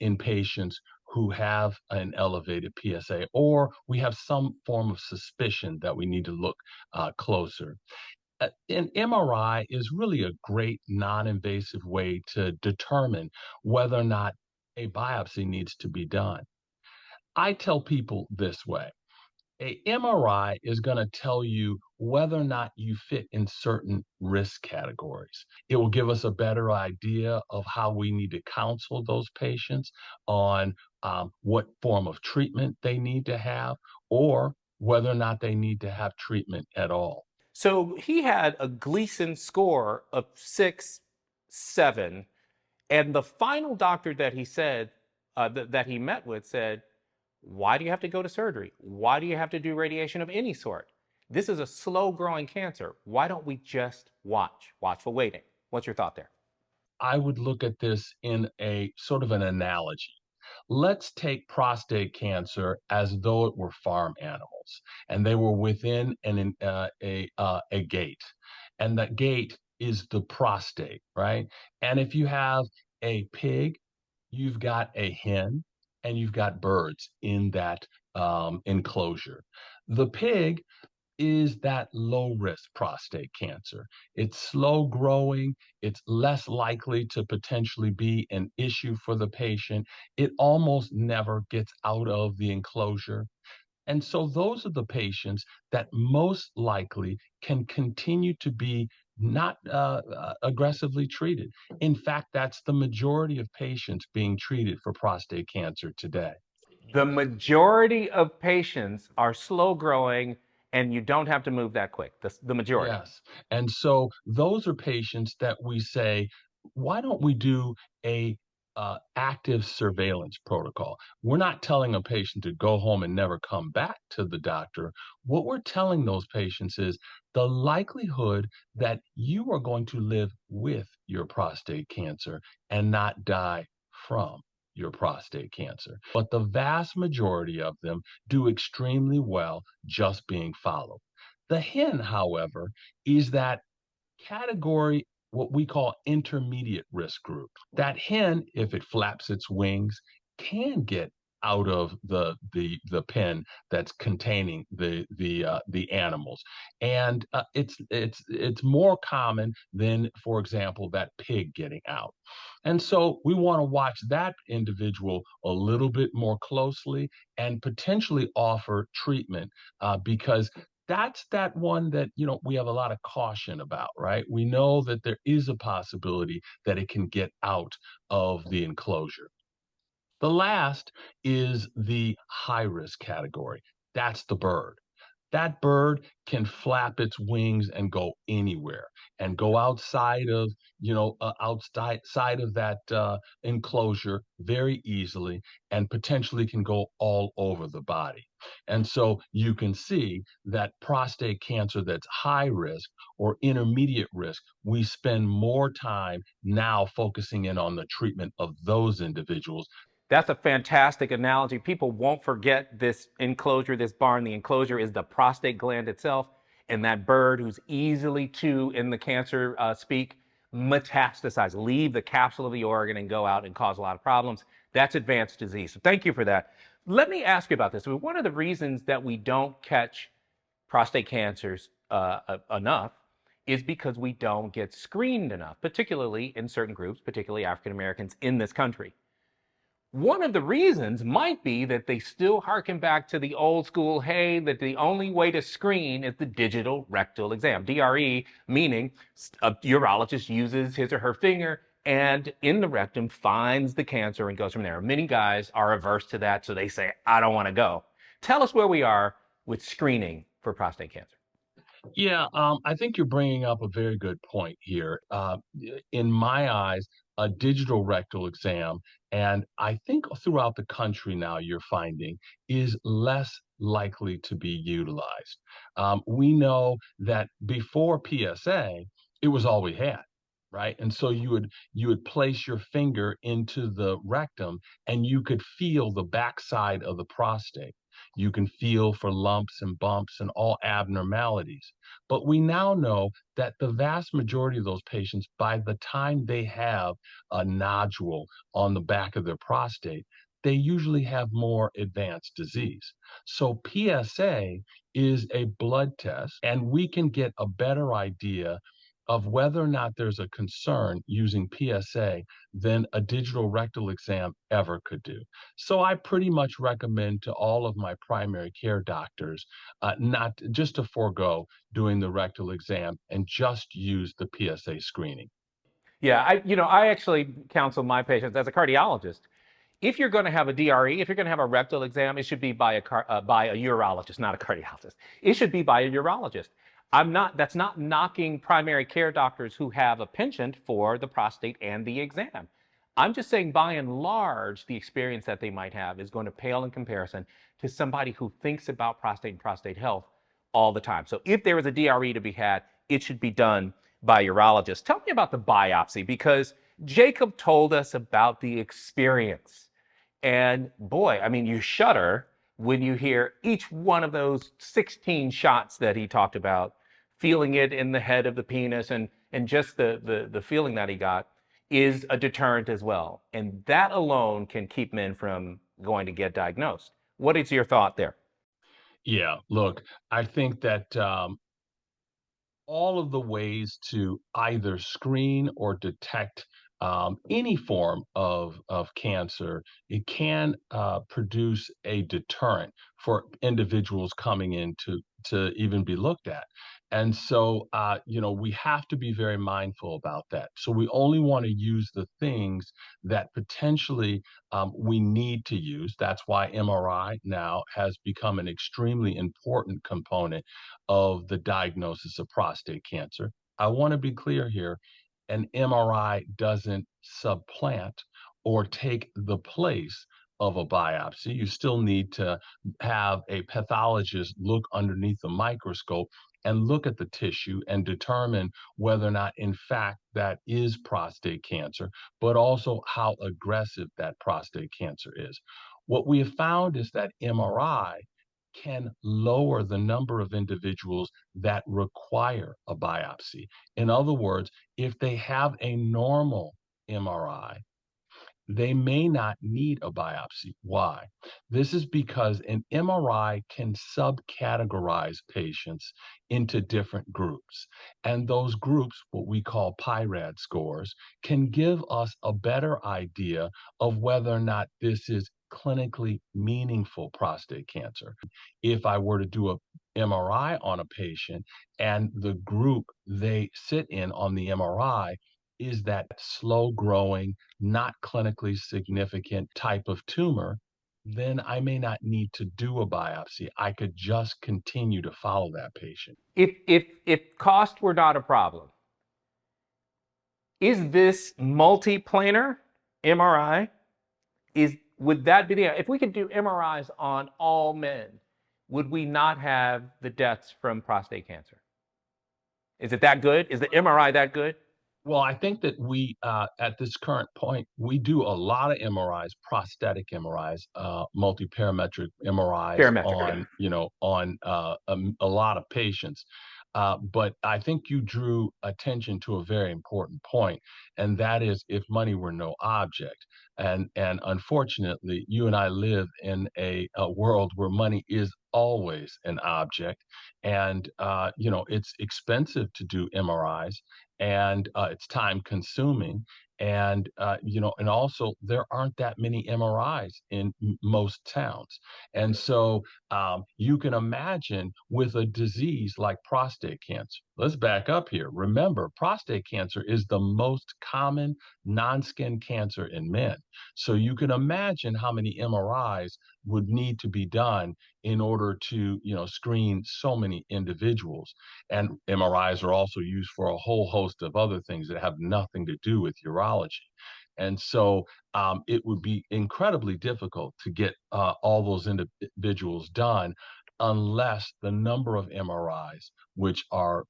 in patients who have an elevated PSA, or we have some form of suspicion that we need to look closer. An MRI is really a great non-invasive way to determine whether or not a biopsy needs to be done. I tell people this way. A MRI is going to tell you whether or not you fit in certain risk categories. It will give us a better idea of how we need to counsel those patients on what form of treatment they need to have, or whether or not they need to have treatment at all. So he had a Gleason score of 6.7, and the final doctor that he said that he met with said, "Why do you have to go to surgery? Why do you have to do radiation of any sort? This is a slow-growing cancer. Why don't we just watch? Watchful waiting." What's your thought there? I would look at this in a sort of an analogy. Let's take prostate cancer as though it were farm animals and they were within a gate, and that gate is the prostate, right? And if you have a pig, you've got a hen, and you've got birds in that enclosure. The pig is that low risk prostate cancer. It's slow growing, it's less likely to potentially be an issue for the patient. It almost never gets out of the enclosure. And so those are the patients that most likely can continue to be not aggressively treated. In fact, that's the majority of patients being treated for prostate cancer today. The majority of patients are slow growing and you don't have to move that quick. The majority. Yes. And so those are patients that we say, why don't we do a active surveillance protocol? We're not telling a patient to go home and never come back to the doctor. What we're telling those patients is the likelihood that you are going to live with your prostate cancer and not die from your prostate cancer. But the vast majority of them do extremely well just being followed. The hen, however, is that category, what we call intermediate risk group. That hen, if it flaps its wings, can get out of the pen that's containing the animals, and it's more common than, for example, that pig getting out. And so we want to watch that individual a little bit more closely and potentially offer treatment, because that's that one that, we have a lot of caution about, right? We know that there is a possibility that it can get out of the enclosure. The last is the high risk category. That's the bird. That bird can flap its wings and go anywhere and go outside of, outside of that enclosure very easily, and potentially can go all over the body. And so you can see that prostate cancer that's high risk or intermediate risk, we spend more time now focusing in on the treatment of those individuals. That's a fantastic analogy. People won't forget this enclosure, this barn. The enclosure is the prostate gland itself, and that bird who's easily to, in the cancer speak, metastasize, leave the capsule of the organ and go out and cause a lot of problems. That's advanced disease. So thank you for that. Let me ask you about this. One of the reasons that we don't catch prostate cancers enough is because we don't get screened enough, particularly in certain groups, particularly African Americans in this country. One of the reasons might be that they still harken back to the old school, hey, that the only way to screen is the digital rectal exam. DRE, meaning a urologist uses his or her finger and in the rectum finds the cancer and goes from there. Many guys are averse to that, so they say, I don't want to go. Tell us where we are with screening for prostate cancer. Yeah, I think you're bringing up a very good point here. In my eyes, a digital rectal exam, and I think throughout the country now you're finding, is less likely to be utilized. We know that before PSA, it was all we had. Right. And so you would place your finger into the rectum and you could feel the backside of the prostate. You can feel for lumps and bumps and all abnormalities. But we now know that the vast majority of those patients, by the time they have a nodule on the back of their prostate, they usually have more advanced disease. So PSA is a blood test, and we can get a better idea of whether or not there's a concern using PSA than a digital rectal exam ever could do. So I pretty much recommend to all of my primary care doctors not just to forego doing the rectal exam and just use the PSA screening. Yeah, I actually counsel my patients as a cardiologist. If you're going to have a DRE, if you're going to have a rectal exam, it should be by a urologist, not a cardiologist. It should be by a urologist. That's not knocking primary care doctors who have a penchant for the prostate and the exam. I'm just saying, by and large, the experience that they might have is going to pale in comparison to somebody who thinks about prostate and prostate health all the time. So if there is a DRE to be had, it should be done by a urologist. Tell me about the biopsy, because Jacob told us about the experience. And boy, I mean, you shudder when you hear each one of those 16 shots that he talked about, feeling it in the head of the penis, and just the feeling that he got is a deterrent as well. And that alone can keep men from going to get diagnosed. What is your thought there? Yeah, look, I think that all of the ways to either screen or detect any form of cancer, it can produce a deterrent for individuals coming in to even be looked at. And so, we have to be very mindful about that. So we only want to use the things that potentially we need to use. That's why MRI now has become an extremely important component of the diagnosis of prostate cancer. I want to be clear here, an MRI doesn't supplant or take the place of a biopsy. You still need to have a pathologist look underneath the microscope and look at the tissue and determine whether or not, in fact, that is prostate cancer, but also how aggressive that prostate cancer is. What we have found is that MRI can lower the number of individuals that require a biopsy. In other words, if they have a normal MRI, they may not need a biopsy. Why? This is because an MRI can subcategorize patients into different groups. And those groups, what we call PIRAD scores, can give us a better idea of whether or not this is clinically meaningful prostate cancer. If I were to do a MRI on a patient and the group they sit in on the MRI is that slow growing, not clinically significant type of tumor, then I may not need to do a biopsy. I could just continue to follow that patient. If cost were not a problem, is this multiplanar MRI? Would that be if we could do MRIs on all men, would we not have the deaths from prostate cancer? Is it that good? Is the MRI that good? Well, I think that we, at this current point, we do a lot of MRIs, prostatic MRIs, multi-parametric MRIs Parametric. on, a lot of patients. But I think you drew attention to a very important point, and that is if money were no object. And unfortunately, you and I live in a world where money is always an object, and it's expensive to do MRIs, and it's time consuming. And and also there aren't that many MRIs in most towns, and so you can imagine with a disease like prostate cancer. Let's back up here. Remember, prostate cancer is the most common non-skin cancer in men. So you can imagine how many MRIs would need to be done in order to, screen so many individuals. And MRIs are also used for a whole host of other things that have nothing to do with urology. And so it would be incredibly difficult to get all those individuals done unless the number of MRIs, which are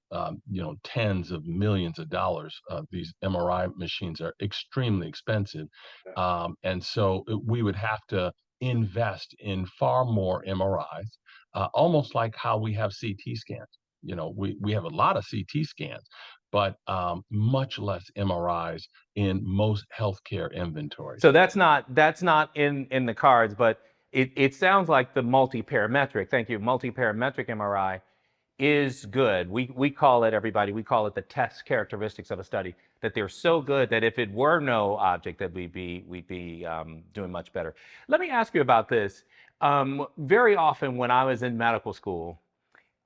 tens of millions of dollars, these MRI machines are extremely expensive, and so we would have to invest in far more MRIs, almost like how we have CT scans. We have a lot of CT scans, but much less MRIs in most healthcare inventories. So that's not in the cards, but it sounds like the multi-parametric, thank you, multi-parametric MRI is good. We call it, everybody, we call it the test characteristics of a study, that they're so good that if it were no object, that we'd be doing much better. Let me ask you about this. Very often when I was in medical school,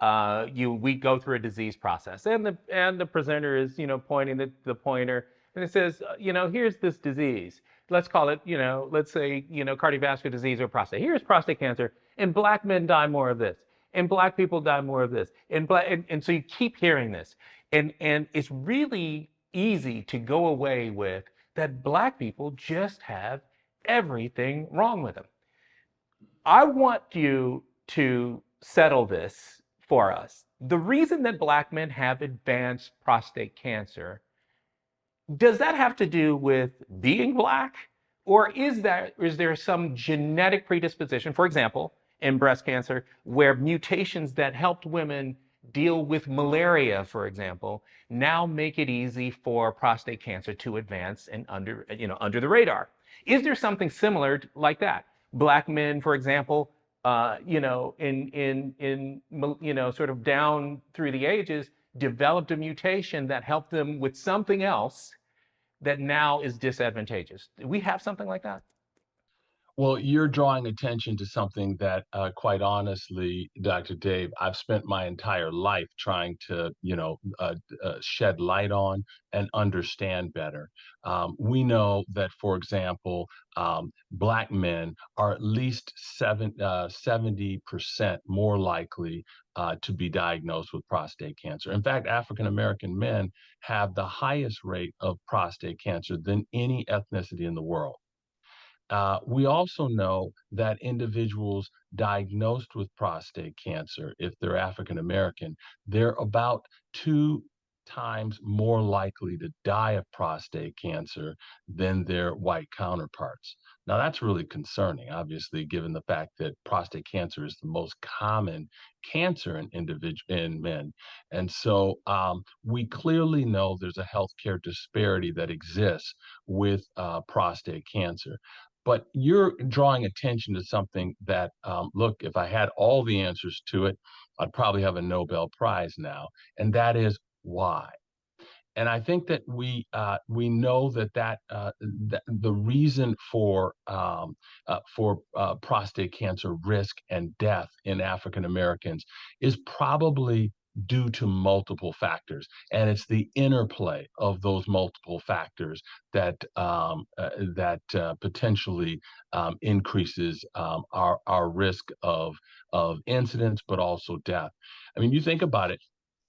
we go through a disease process, and the presenter is pointing the pointer, and it says, here's this disease. Let's call it, let's say, cardiovascular disease or prostate. Here's prostate cancer, and black men die more of this, and black people die more of this, and so you keep hearing this, and it's really easy to go away with that black people just have everything wrong with them. I want you to settle this for us. The reason that black men have advanced prostate cancer, does that have to do with being black? Or is there some genetic predisposition, for example, in breast cancer, where mutations that helped women deal with malaria, for example, now make it easy for prostate cancer to advance and under the radar? Is there something similar like that? Black men, for example, sort of down through the ages, developed a mutation that helped them with something else that now is disadvantageous. Do we have something like that? Well, you're drawing attention to something that, quite honestly, Dr. Dave, I've spent my entire life trying to, shed light on and understand better. We know that, for example, Black men are at least 70% more likely to be diagnosed with prostate cancer. In fact, African American men have the highest rate of prostate cancer than any ethnicity in the world. We also know that individuals diagnosed with prostate cancer, if they're African American, they're about 2 times more likely to die of prostate cancer than their white counterparts. Now, that's really concerning, obviously, given the fact that prostate cancer is the most common cancer in men. And so we clearly know there's a healthcare disparity that exists with prostate cancer. But you're drawing attention to something that, look, if I had all the answers to it, I'd probably have a Nobel Prize now, and that is why. And I think that we know that the reason for prostate cancer risk and death in African Americans is probably due to multiple factors, and it's the interplay of those multiple factors that potentially increases our risk of incidence, but also death. I mean, you think about it,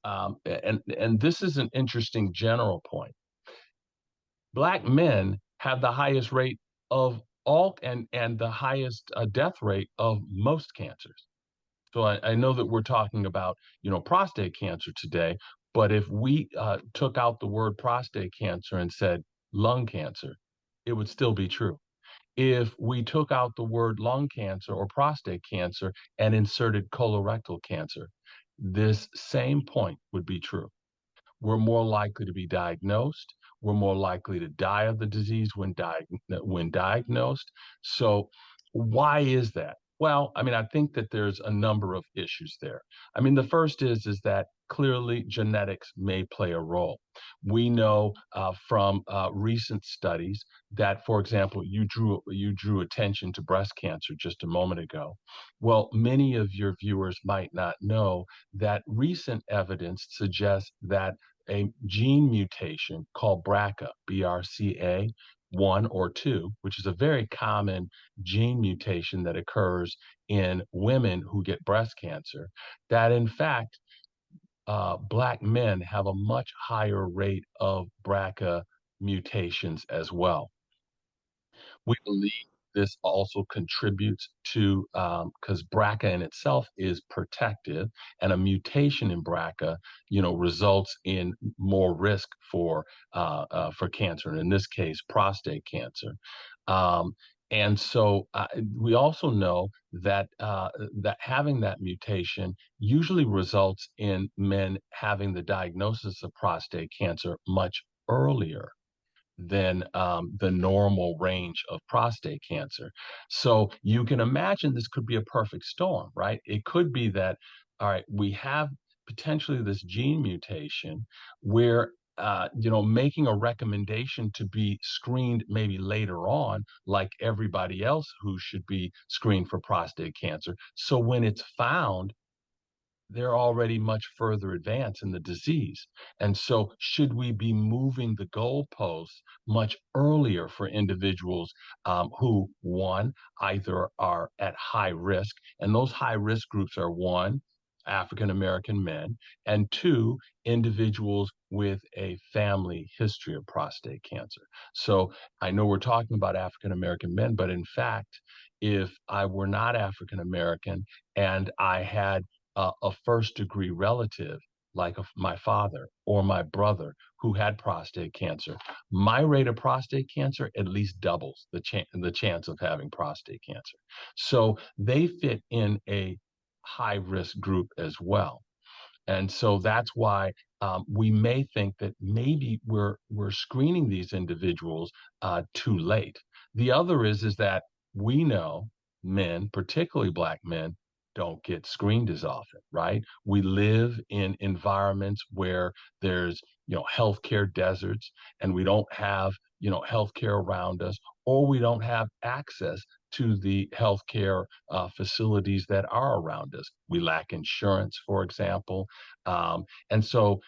and this is an interesting general point. Black men have the highest rate of all and the highest death rate of most cancers. So I know that we're talking about prostate cancer today, but if we took out the word prostate cancer and said lung cancer, it would still be true. If we took out the word lung cancer or prostate cancer and inserted colorectal cancer, this same point would be true. We're more likely to be diagnosed. We're more likely to die of the disease when diagnosed. So, why is that? Well, I mean, I think that there's a number of issues there. I mean, the first is that clearly genetics may play a role. We know from recent studies that, for example, you drew attention to breast cancer just a moment ago. Well, many of your viewers might not know that recent evidence suggests that a gene mutation called BRCA, BRCA 1 or 2, which is a very common gene mutation that occurs in women who get breast cancer, that in fact, Black men have a much higher rate of BRCA mutations as well. We believe this also contributes to because BRCA in itself is protective, and a mutation in BRCA, results in more risk for cancer, and in this case, prostate cancer. Um, and so we also know that having that mutation usually results in men having the diagnosis of prostate cancer much earlier than the normal range of prostate cancer. So you can imagine this could be a perfect storm, right? It could be that, all right, we have potentially this gene mutation where making a recommendation to be screened maybe later on, like everybody else who should be screened for prostate cancer. So when it's found, they're already much further advanced in the disease. And so, should we be moving the goalposts much earlier for individuals who, one, either are at high risk, and those high risk groups are one, African American men, and two, individuals with a family history of prostate cancer. So, I know we're talking about African American men, but in fact, if I were not African American and I had a first degree relative like my father or my brother who had prostate cancer, my rate of prostate cancer at least doubles the chance of having prostate cancer. So they fit in a high risk group as well. And so that's why we may think that maybe we're screening these individuals too late. The other is that we know men, particularly Black men, don't get screened as often, right? We live in environments where there's healthcare deserts, and we don't have healthcare around us, or we don't have access to the healthcare facilities that are around us. We lack insurance, for example. And so,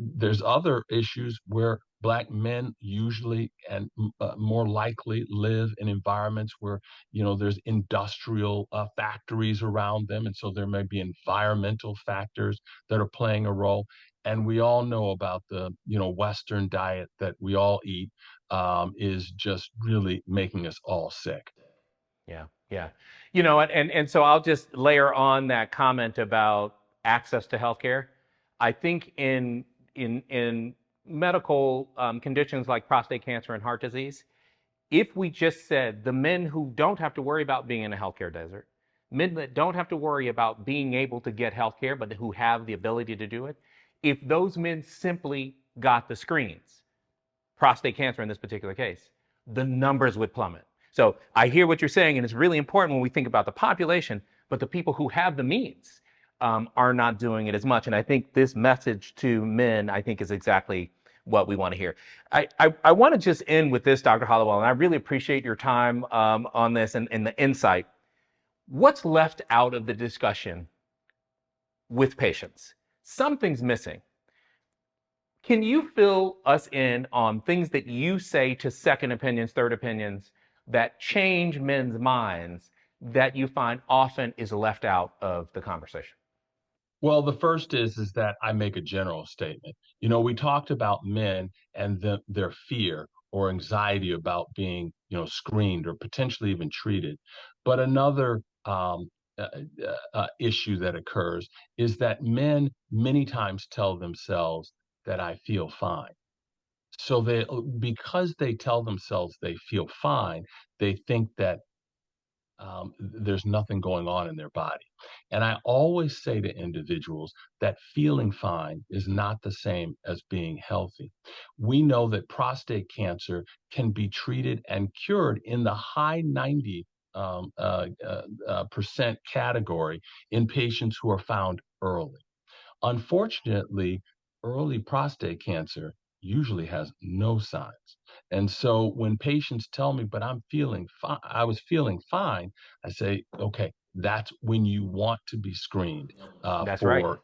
there's other issues where Black men usually and more likely live in environments where, there's industrial factories around them. And so there may be environmental factors that are playing a role. And we all know about the, Western diet that we all eat is just really making us all sick. Yeah, yeah. And so I'll just layer on that comment about access to healthcare. I think in medical conditions like prostate cancer and heart disease, if we just said the men who don't have to worry about being in a healthcare desert, men that don't have to worry about being able to get healthcare, but who have the ability to do it, if those men simply got the screens, prostate cancer in this particular case, the numbers would plummet. So I hear what you're saying, and it's really important when we think about the population, but the people who have the means are not doing it as much. And I think this message to men, I think, is exactly what we want to hear. I want to just end with this, Dr. Hollowell, and I really appreciate your time on this and the insight. What's left out of the discussion with patients? Something's missing. Can you fill us in on things that you say to second opinions, third opinions that change men's minds that you find often is left out of the conversation? Well, the first is that I make a general statement. We talked about men and their fear or anxiety about being, screened or potentially even treated. But another issue that occurs is that men many times tell themselves that I feel fine. So because they tell themselves they feel fine, they think that there's nothing going on in their body. And I always say to individuals that feeling fine is not the same as being healthy. We know that prostate cancer can be treated and cured in the high 90 percent category in patients who are found early. Unfortunately, early prostate cancer usually has no signs. And so when patients tell me, but I'm feeling fine, I was feeling fine, I say, okay, that's when you want to be screened That's right. for,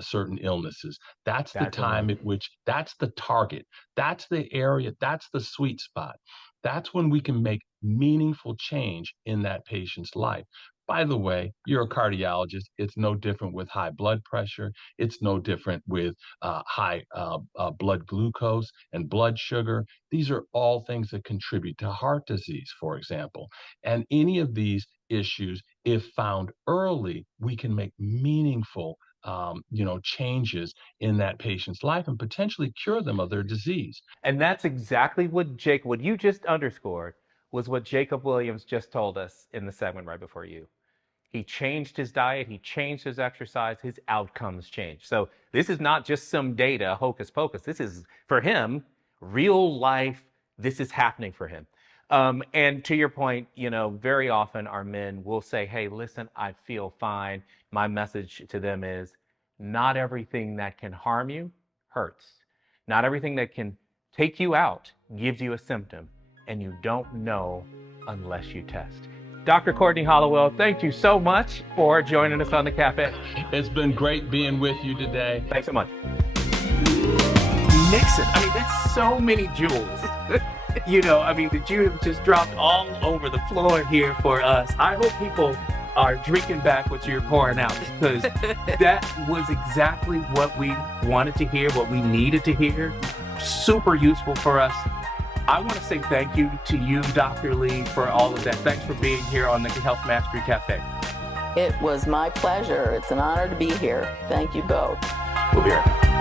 certain illnesses. That's the That's the one. time at which, that's the target. That's the area. That's the sweet spot. That's when we can make meaningful change in that patient's life. By the way, you're a cardiologist. It's no different with high blood pressure. It's no different with high blood glucose and blood sugar. These are all things that contribute to heart disease, for example. And any of these issues, if found early, we can make meaningful changes in that patient's life and potentially cure them of their disease. And that's exactly what you just underscored was what Jacob Williams just told us in the segment right before you. He changed his diet, he changed his exercise, his outcomes changed. So this is not just some data, hocus pocus. This is, for him, real life. This is happening for him. And to your point, very often our men will say, hey, listen, I feel fine. My message to them is not everything that can harm you hurts. Not everything that can take you out gives you a symptom, and you don't know unless you test. Dr. Courtney Hollowell, thank you so much for joining us on the Café. It's been great being with you today. Thanks so much. Nixon, that's so many jewels. That you have just dropped all over the floor here for us. I hope people are drinking back what you're pouring out, because that was exactly what we wanted to hear, what we needed to hear. Super useful for us. I want to say thank you to you, Dr. Lee, for all of that. Thanks for being here on the Health Mastery Cafe. It was my pleasure. It's an honor to be here. Thank you both. We'll be right back.